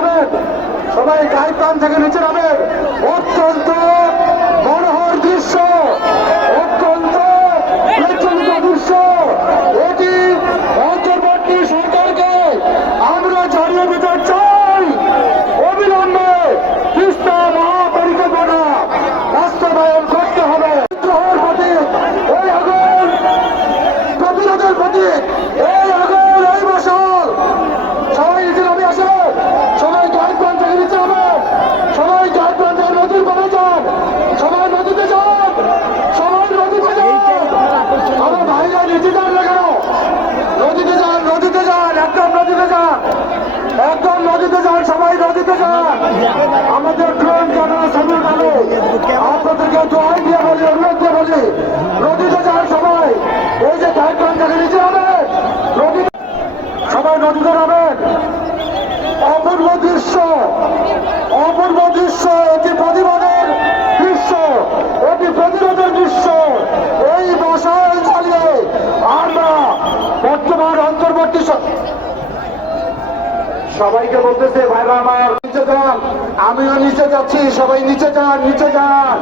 নামেন, সবাই গায়ে প্রাণ থেকে নিচে নামেন। অত্যন্ত মনোহর দৃশ্য, অত্যন্ত প্রচলিত দৃশ্য। এটি অন্তর্বর্তী সরকারকে আমরা জানিয়ে দিতে চাই, অবিলম্বে তিস্তা মহাপরিকল্পনা বাস্তবায়ন করতে হবে। বিদ্রোহের প্রতীক এই আগুন, প্রতিরোধের প্রতীক এই আগুন, এই মশাল। সবাই নিচে নামে আসে, সবাই গায়ে প্রাণ থেকে নিচে নামে, সবাই গায়ে প্রাণ থেকে নদীর পাড়ে যান, সবাই নদীতে যান, সবাই নদীতে যান। আমার ভাইরা নিচে যান না কেন? নদীতে যান, নদীতে যান, একদম নদীতে যান, একদম নদীতে যান, সবাই নদীতে যান। আমাদের ড্রোন ক্যামেরা সামনে যাবে, আপনাদেরকে দোয়াই দিয়ে বলি, অনুরোধ দিয়ে বলি, নদীতে যান সবাই। এই যে গায়ে প্রাণ থেকে নিচে নামে, নদীতে সবাই নদীতে নামেন। অপূর্ব দৃশ্য, অপূর্ব দৃশ্য, এটি প্রতিবাদের দৃশ্য, এটি প্রতিরোধের দৃশ্য। এই মশাল চালিয়ে আমরা বর্তমান অন্তর্বর্তী সবাইকে বলতেছে, ভাইরা আমার নিচে যান, আমিও নিচে যাচ্ছি, সবাই নিচে যান, নিচে যান।